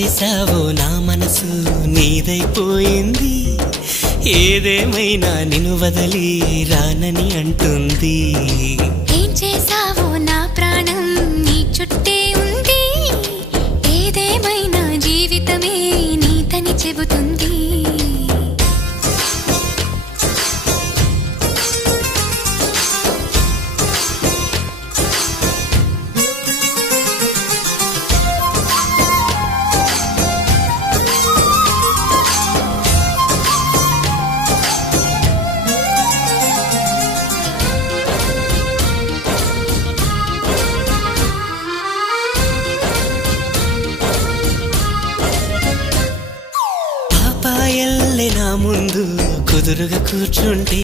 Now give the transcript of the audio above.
చేసావో నా మనసు నీదైపోయింది ఏదేమైనా నిన్ను వదిలి రానని అంటుంది ఏం చేసావో నా ప్రాణం నీ చుట్టే ఉంది ఏదేమైనా జీవితమే నీతని చెబుతుంది పాపాయల్లే నా ముందు కుదురుగా కూర్చుంటే